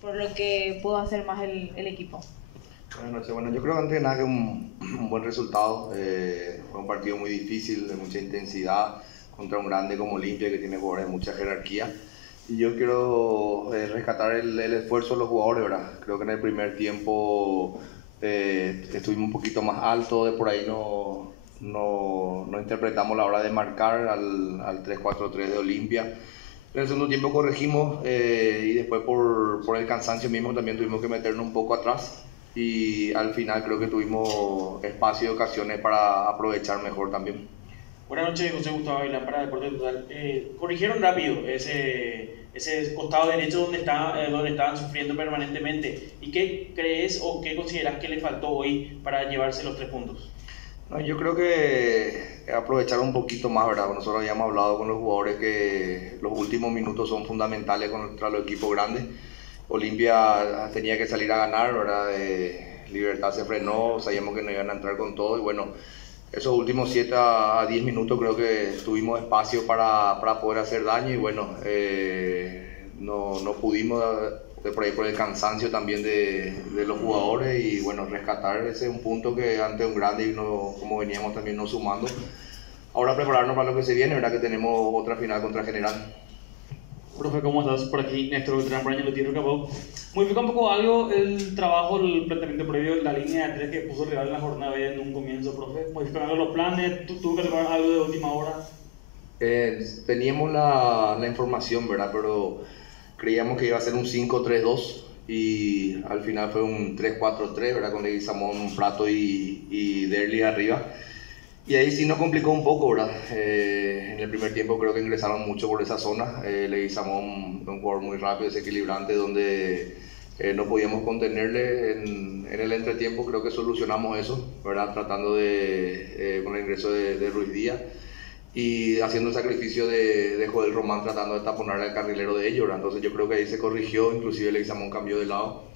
por lo que pudo hacer más el equipo. Buenas noches. Bueno, yo creo que antes de nada que un buen resultado. Fue un partido muy difícil, de mucha intensidad, contra un grande como Olimpia, que tiene jugadores de mucha jerarquía. Y yo quiero rescatar el esfuerzo de los jugadores, ¿verdad? Creo que en el primer tiempo estuvimos un poquito más alto, de por ahí no interpretamos la hora de marcar al 3-4-3 de Olimpia. En el segundo tiempo corregimos y después por el cansancio mismo también tuvimos que meternos un poco atrás, y al final creo que tuvimos espacio y ocasiones para aprovechar mejor también. Buenas noches, José Gustavo Avilán para Deportes Total. Corrigieron rápido ese costado derecho donde estaban sufriendo permanentemente. ¿Y qué crees o qué consideras que le faltó hoy para llevarse los 3 puntos? No, yo creo que aprovechar un poquito más, ¿verdad? Nosotros habíamos hablado con los jugadores que los últimos minutos son fundamentales contra los equipos grandes. Olimpia tenía que salir a ganar, ¿verdad? Libertad se frenó, sabíamos que no iban a entrar con todo, y bueno, esos últimos 7 a 10 minutos creo que tuvimos espacio para poder hacer daño, y bueno, no pudimos, por ahí por el cansancio también de los jugadores, y bueno, rescatar ese un punto que ante un grande, y como veníamos también nos sumando. Ahora prepararnos para lo que se viene, ¿verdad? Que tenemos otra final contra General. Profe, ¿cómo estás? Por aquí, Néstor Beltrán, por año lo tiene Capó. Modifica un poco algo el trabajo, el planteamiento previo, la línea de 3 que puso el rival en la jornada en un comienzo, profe. Modifican algo los planes, tuvo que tocar algo de última hora. Teníamos la información, ¿verdad? Pero creíamos que iba a ser un 5-3-2, y al final fue un 3-4-3, ¿verdad? Con Leguizamón, Prato y Derli arriba. Y ahí sí nos complicó un poco, ¿verdad? En el primer tiempo creo que ingresaron mucho por esa zona. Leguizamón, un jugador muy rápido, desequilibrante, donde no podíamos contenerle. En el entretiempo creo que solucionamos eso, ¿verdad? Tratando con el ingreso de Ruiz Díaz, y haciendo el sacrificio de Joel Román, tratando de taponar al carrilero de ellos, ¿verdad? Entonces yo creo que ahí se corrigió, inclusive Leguizamón cambió de lado.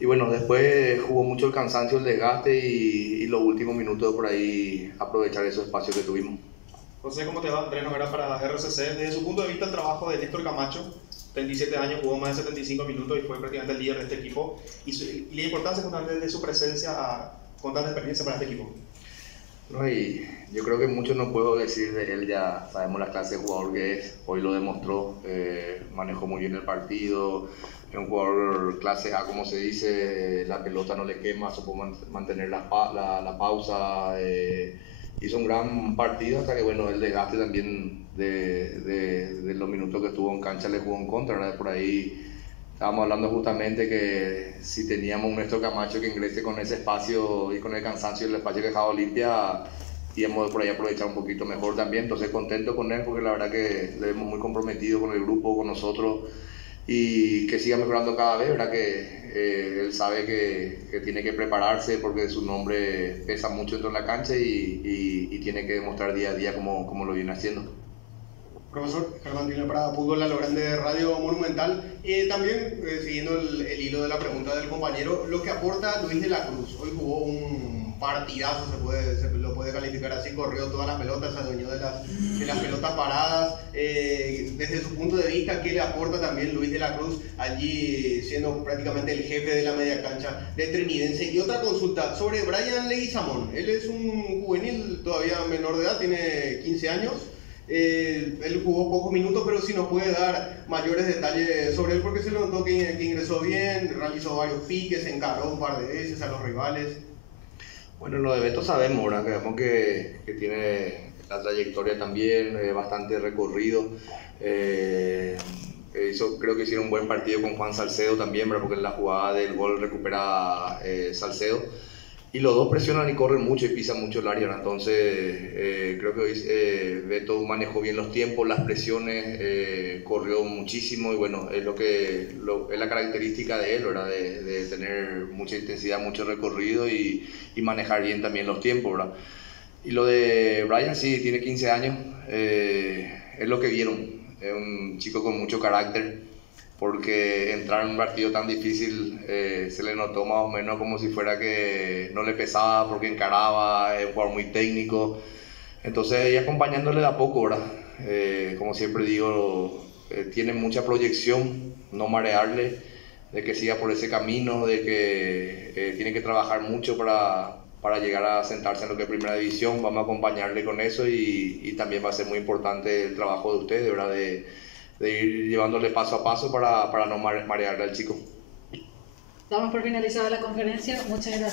Y bueno, después jugó mucho el cansancio, el desgaste, y los últimos minutos por ahí aprovechar esos espacios que tuvimos. José, ¿cómo te va? Andrés Noguera para RCC. Desde su punto de vista, el trabajo de Néstor Camacho, 37 años, jugó más de 75 minutos y fue prácticamente el líder de este equipo. Y la importancia justamente de su presencia con tanta experiencia para este equipo. No, y yo creo que mucho no puedo decir de él, ya sabemos la clase de jugador que es, hoy lo demostró, manejó muy bien el partido, es un jugador clase A, como se dice, la pelota no le quema, supo mantener la pausa, hizo un gran partido, hasta que bueno, el desgaste también de los minutos que estuvo en cancha le jugó en contra, ¿verdad? Por ahí estábamos hablando justamente que si teníamos un Néstor Camacho que ingrese con ese espacio y con el cansancio y el espacio que dejaba Olimpia, íbamos por ahí a aprovechar un poquito mejor también. Entonces contento con él, porque la verdad que le vemos muy comprometido con el grupo, con nosotros, y que siga mejorando cada vez, ¿verdad? Que él sabe que tiene que prepararse, porque su nombre pesa mucho dentro de la cancha, y tiene que demostrar día a día como lo viene haciendo. Profesor Germán Tiller para Fútbol a lo Grande de Radio Monumental. También, siguiendo el hilo de la pregunta del compañero, lo que aporta Luis de la Cruz. Hoy jugó un partidazo, se lo puede calificar así, corrió todas las pelotas, se adueñó de las pelotas paradas. Desde su punto de vista, ¿qué le aporta también Luis de la Cruz allí, siendo prácticamente el jefe de la media cancha de Trinidense? Y otra consulta sobre Brian Leguizamón. Él es un juvenil todavía menor de edad, tiene 15 años. Él jugó pocos minutos, pero si nos puede dar mayores detalles sobre él, porque se lo notó que ingresó bien, realizó varios piques, encaró un par de veces a los rivales. Bueno, lo de Beto sabemos, ¿verdad? Sabemos que tiene la trayectoria también, bastante recorrido. Creo que hicieron un buen partido con Juan Salcedo también, ¿verdad? Porque en la jugada del gol recupera Salcedo. Y los dos presionan y corren mucho y pisan mucho el área, ¿no? Entonces creo que hoy Beto manejó bien los tiempos, las presiones, corrió muchísimo, y bueno, es es la característica de él, ¿verdad? De tener mucha intensidad, mucho recorrido, y manejar bien también los tiempos, ¿verdad? Y lo de Brian, sí, tiene 15 años, es lo que vieron, es un chico con mucho carácter, porque entrar en un partido tan difícil se le notó más o menos como si fuera que no le pesaba, porque encaraba, es un jugador muy técnico. Entonces, y acompañándole de a poco, ¿verdad? Como siempre digo, tiene mucha proyección, no marearle, que siga por ese camino, de que tiene que trabajar mucho para llegar a sentarse en lo que es Primera División. Vamos a acompañarle con eso y también va a ser muy importante el trabajo de ustedes, ¿verdad? De ir llevándole paso a paso para no marearle al chico. Damos por finalizada la conferencia. Muchas gracias.